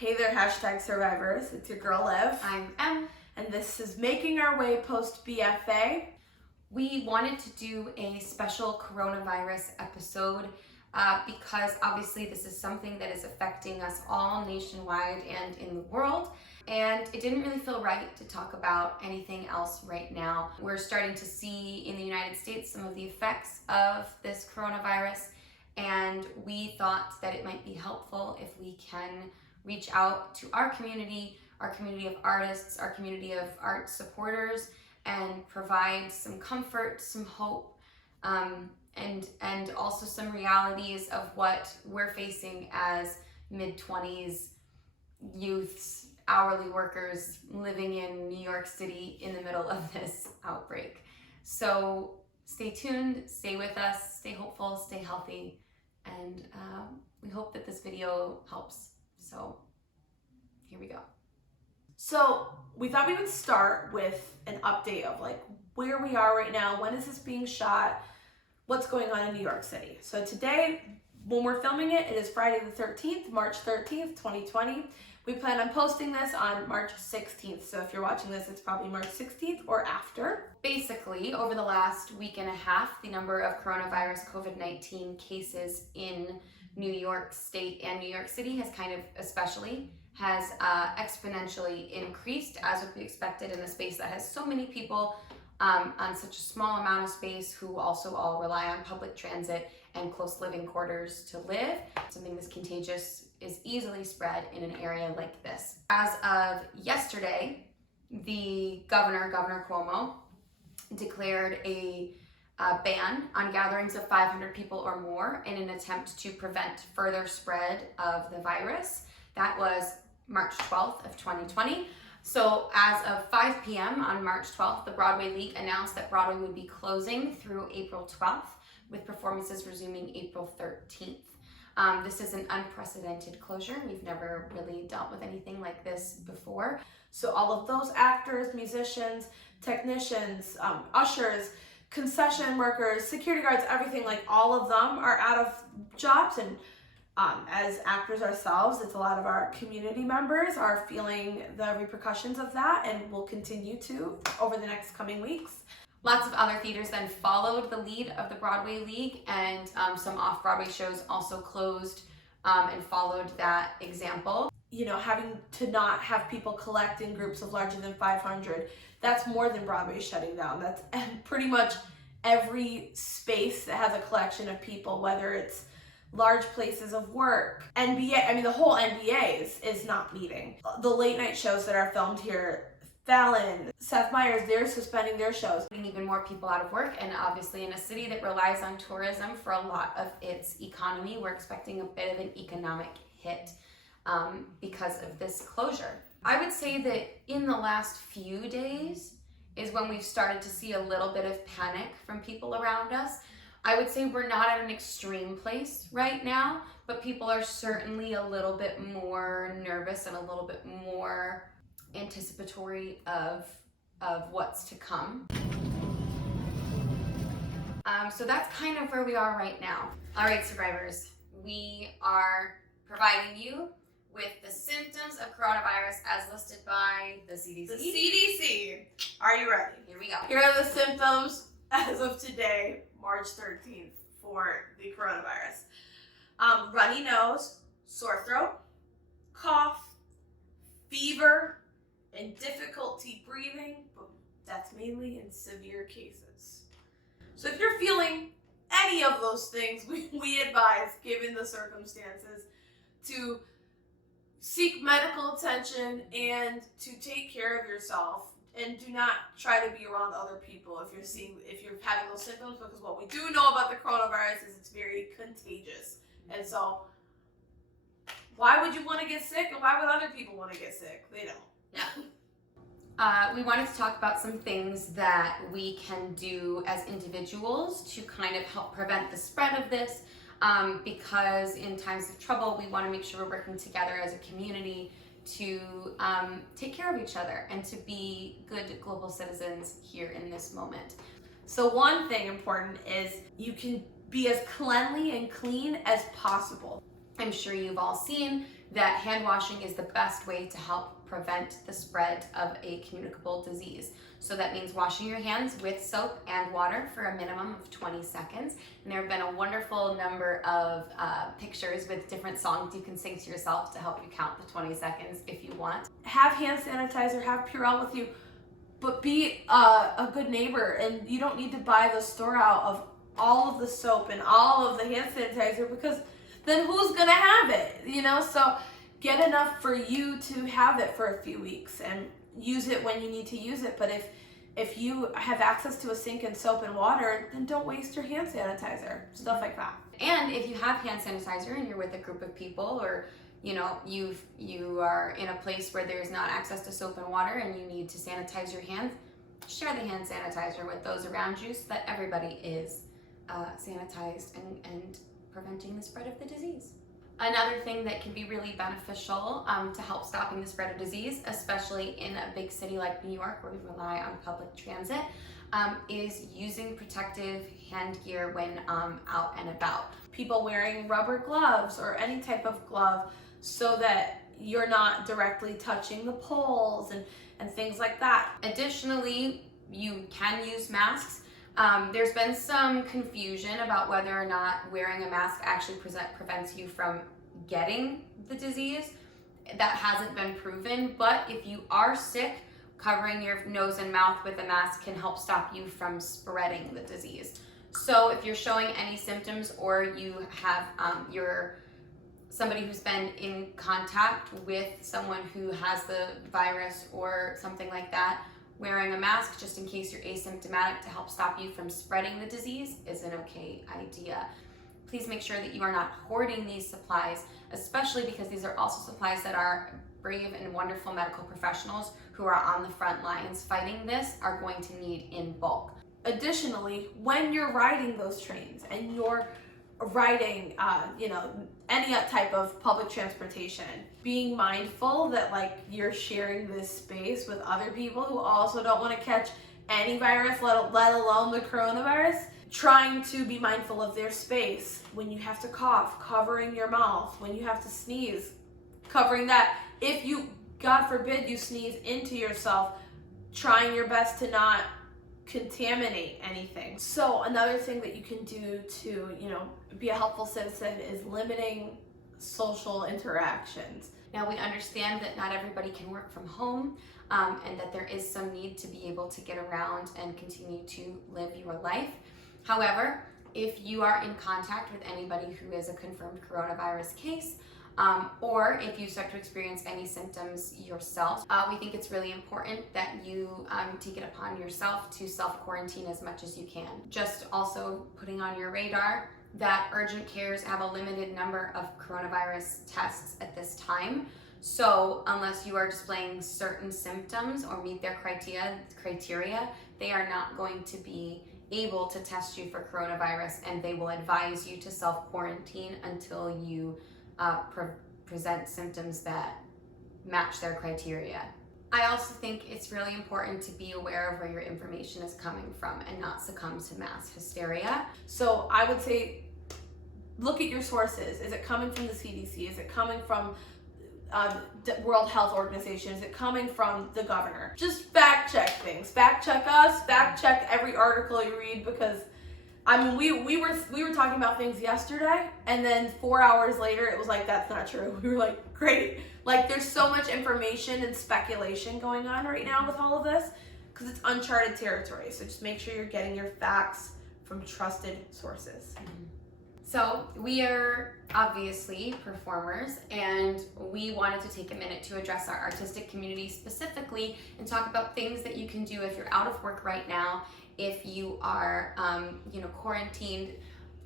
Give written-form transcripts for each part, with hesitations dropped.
Hey there, hashtag survivors. It's your girl Liv. I'm Em. And this is Making Our Way post B.F.A. We wanted to do a special coronavirus episode because obviously this is something that is affecting us all nationwide and in the world. And it didn't really feel right to talk about anything else right now. We're starting to see in the United States some of the effects of this coronavirus, and we thought that it might be helpful if we can reach out to our community of artists, our community of art supporters, and provide some comfort, some hope, and also some realities of what we're facing as mid-20s youths, hourly workers living in New York City in the middle of this outbreak. So stay tuned, stay with us, stay hopeful, stay healthy, and we hope that this video helps. So here we go. So we thought we would start with an update of like where we are right now, when is this being shot, what's going on in New York City. So today, when we're filming it, it is Friday the 13th, March 13th, 2020. We plan on posting this on March 16th. So if you're watching this, it's probably March 16th or after. Basically, over the last week and a half, the number of coronavirus COVID-19 cases in New York State and New York City has has exponentially increased, as would be expected in a space that has so many people on such a small amount of space, who also all rely on public transit and close living quarters to live. Something this contagious is easily spread in an area like this. As of yesterday, the Governor Cuomo, declared a ban on gatherings of 500 people or more in an attempt to prevent further spread of the virus. That was March 12th of 2020. So as of 5 p.m. on March 12th, the Broadway League announced that Broadway would be closing through April 12th, with performances resuming April 13th. This is an unprecedented closure. We've never really dealt with anything like this before. So all of those actors, musicians, technicians, ushers, concession workers, security guards, everything, like all of them are out of jobs. And as actors ourselves, it's a lot of our community members are feeling the repercussions of that, and will continue to over the next coming weeks. Lots of other theaters then followed the lead of the Broadway League, and some off-Broadway shows also closed and followed that example. You know, having to not have people collect in groups of larger than 500, that's more than Broadway shutting down. That's pretty much every space that has a collection of people, whether it's large places of work. NBA, the whole NBA is not meeting. The late night shows that are filmed here, Fallon, Seth Meyers, they're suspending their shows. Putting even more people out of work, and obviously in a city that relies on tourism for a lot of its economy, we're expecting a bit of an economic hit because of this closure. I would say that in the last few days is when we've started to see a little bit of panic from people around us. I would say we're not at an extreme place right now, but people are certainly a little bit more nervous and a little bit more anticipatory of what's to come. So that's kind of where we are right now. All right, survivors, we are providing you with the symptoms of coronavirus as listed by the CDC. The CDC. Are you ready? Here we go. Here are the symptoms as of today, March 13th, for the coronavirus. Runny nose, sore throat, cough, fever, and difficulty breathing, but that's mainly in severe cases. So if you're feeling any of those things, we advise, given the circumstances, to seek medical attention and to take care of yourself. And do not try to be around other people if you're having those symptoms, because what we do know about the coronavirus is it's very contagious. And so why would you want to get sick, and why would other people want to get sick? They don't. Yeah. We wanted to talk about some things that we can do as individuals to kind of help prevent the spread of this, because in times of trouble, we want to make sure we're working together as a community to take care of each other and to be good global citizens here in this moment. So one thing important is you can be as cleanly and clean as possible. I'm sure you've all seen that hand washing is the best way to help prevent the spread of a communicable disease. So that means washing your hands with soap and water for a minimum of 20 seconds. And there have been a wonderful number of pictures with different songs you can sing to yourself to help you count the 20 seconds if you want. Have hand sanitizer, have Purell with you, but be a good neighbor, and you don't need to buy the store out of all of the soap and all of the hand sanitizer, because then who's gonna have it, So get enough for you to have it for a few weeks and use it when you need to use it. But if you have access to a sink and soap and water, then don't waste your hand sanitizer, stuff like that. And if you have hand sanitizer and you're with a group of people, or you are in a place where there's not access to soap and water and you need to sanitize your hands, share the hand sanitizer with those around you so that everybody is sanitized and preventing the spread of the disease. Another thing that can be really beneficial to help stopping the spread of disease, especially in a big city like New York where we rely on public transit, is using protective hand gear when out and about. People wearing rubber gloves or any type of glove so that you're not directly touching the poles and things like that. Additionally, you can use masks. There's been some confusion about whether or not wearing a mask actually prevents you from getting the disease. That hasn't been proven, but if you are sick, covering your nose and mouth with a mask can help stop you from spreading the disease. So if you're showing any symptoms, or you have somebody who's been in contact with someone who has the virus or something like that, wearing a mask just in case you're asymptomatic to help stop you from spreading the disease is an okay idea. Please make sure that you are not hoarding these supplies, especially because these are also supplies that our brave and wonderful medical professionals who are on the front lines fighting this are going to need in bulk. Additionally, when you're riding those trains and you're riding, any type of public transportation, being mindful that you're sharing this space with other people who also don't want to catch any virus, let alone the coronavirus. Trying to be mindful of their space. When you have to cough, covering your mouth. When you have to sneeze, covering that. If you, God forbid, you sneeze into yourself, trying your best to not contaminate anything. So another thing that you can do to, be a helpful citizen is limiting social interactions. Now, we understand that not everybody can work from home, and that there is some need to be able to get around and continue to live your life. However, if you are in contact with anybody who is a confirmed coronavirus case, or if you start to experience any symptoms yourself, we think it's really important that you take it upon yourself to self-quarantine as much as you can. Just also putting on your radar that urgent cares have a limited number of coronavirus tests at this time. So unless you are displaying certain symptoms or meet their criteria, they are not going to be able to test you for coronavirus, and they will advise you to self-quarantine until you present symptoms that match their criteria. I also think it's really important to be aware of where your information is coming from and not succumb to mass hysteria. So I would say, look at your sources. Is it coming from the CDC? Is it coming from the World Health Organization? Is it coming from the governor? Just fact check things. Fact check us. Fact check every article you read, because we were talking about things yesterday, and then 4 hours later it was like, that's not true. We were like, great. There's so much information and speculation going on right now with all of this, because it's uncharted territory. So just make sure you're getting your facts from trusted sources. So we are obviously performers, and we wanted to take a minute to address our artistic community specifically and talk about things that you can do if you're out of work right now, if you are quarantined.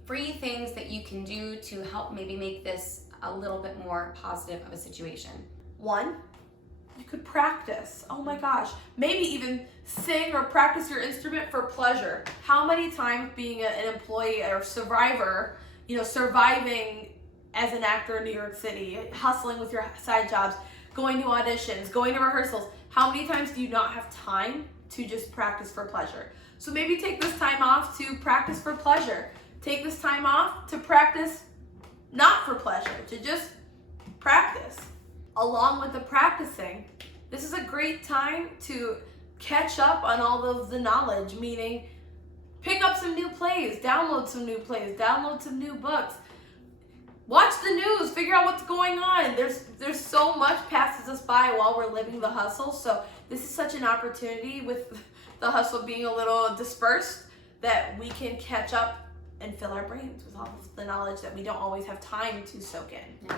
Free things that you can do to help maybe make this a little bit more positive of a situation. One, you could practice. Oh my gosh. Maybe even sing or practice your instrument for pleasure. How many times being an employee or survivor, surviving as an actor in New York City, hustling with your side jobs, going to auditions, going to rehearsals, how many times do you not have time to just practice for pleasure? So maybe take this time off to practice for pleasure. Take this time off to practice not for pleasure, to just practice. Along with the practicing, this is a great time to catch up on all of the knowledge, meaning pick up some new plays, download some new plays, download some new books, watch the news, figure out what's going on. There's so much passes us by while we're living the hustle. So this is such an opportunity with the hustle being a little dispersed that we can catch up and fill our brains with all of the knowledge that we don't always have time to soak in. Yeah.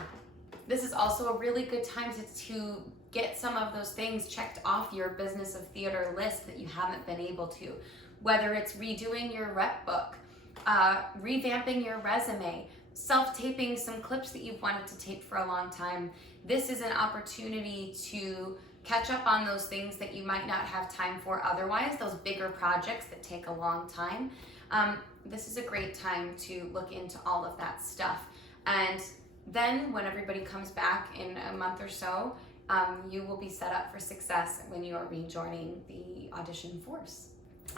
This is also a really good time to get some of those things checked off your business of theater list that you haven't been able to. Whether it's redoing your rep book, revamping your resume, self-taping some clips that you've wanted to tape for a long time. This is an opportunity to catch up on those things that you might not have time for otherwise, those bigger projects that take a long time. This is a great time to look into all of that stuff. And then when everybody comes back in a month or so, you will be set up for success when you are rejoining the audition force.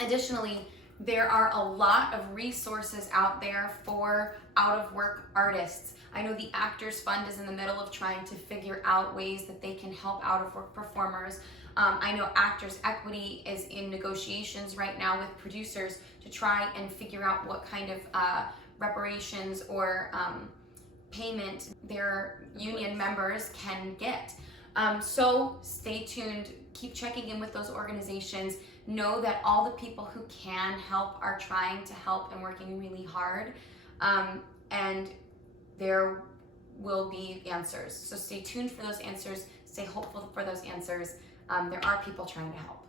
Additionally, there are a lot of resources out there for out-of-work artists. I know the Actors Fund is in the middle of trying to figure out ways that they can help out-of-work performers. I know Actors Equity is in negotiations right now with producers to try and figure out what kind of reparations or payment their union members can get. So stay tuned, keep checking in with those organizations. Know that all the people who can help are trying to help and working really hard. And there will be answers. So stay tuned for those answers, stay hopeful for those answers. There are people trying to help.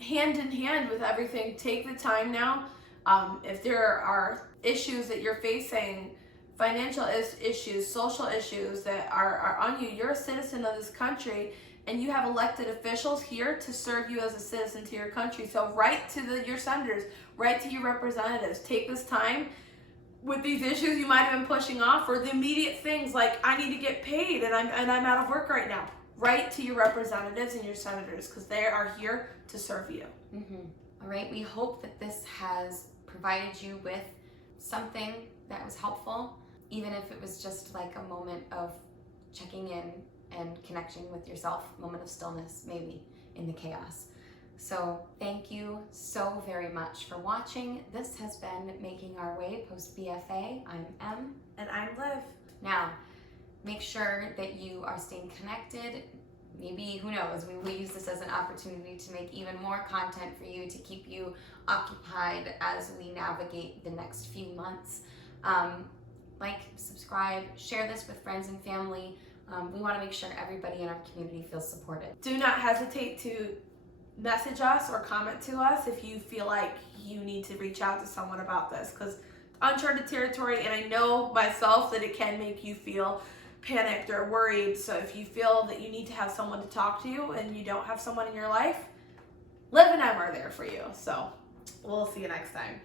Hand in hand with everything, take the time now. If there are issues that you're facing, financial issues, social issues that are on you, you're a citizen of this country and you have elected officials here to serve you as a citizen to your country. So write to your senators, write to your representatives. Take this time with these issues you might have been pushing off, or the immediate things like, I need to get paid and I'm out of work right now. Write to your representatives and your senators because they are here to serve you. All right, we hope that this has provided you with something that was helpful, even if it was just like a moment of checking in and connecting with yourself, moment of stillness maybe in the chaos. So thank you so very much for watching. This has been Making Our Way post B.F.A. I'm Em. And I'm Liv. Now, make sure that you are staying connected. Maybe, who knows, we will use this as an opportunity to make even more content for you to keep you occupied as we navigate the next few months. Like, subscribe, share this with friends and family. We want to make sure everybody in our community feels supported. Do not hesitate to message us or comment to us if you feel like you need to reach out to someone about this, because uncharted territory, and I know myself that it can make you feel panicked or worried. So if you feel that you need to have someone to talk to and you don't have someone in your life, Liv and Em are there for you. So we'll see you next time.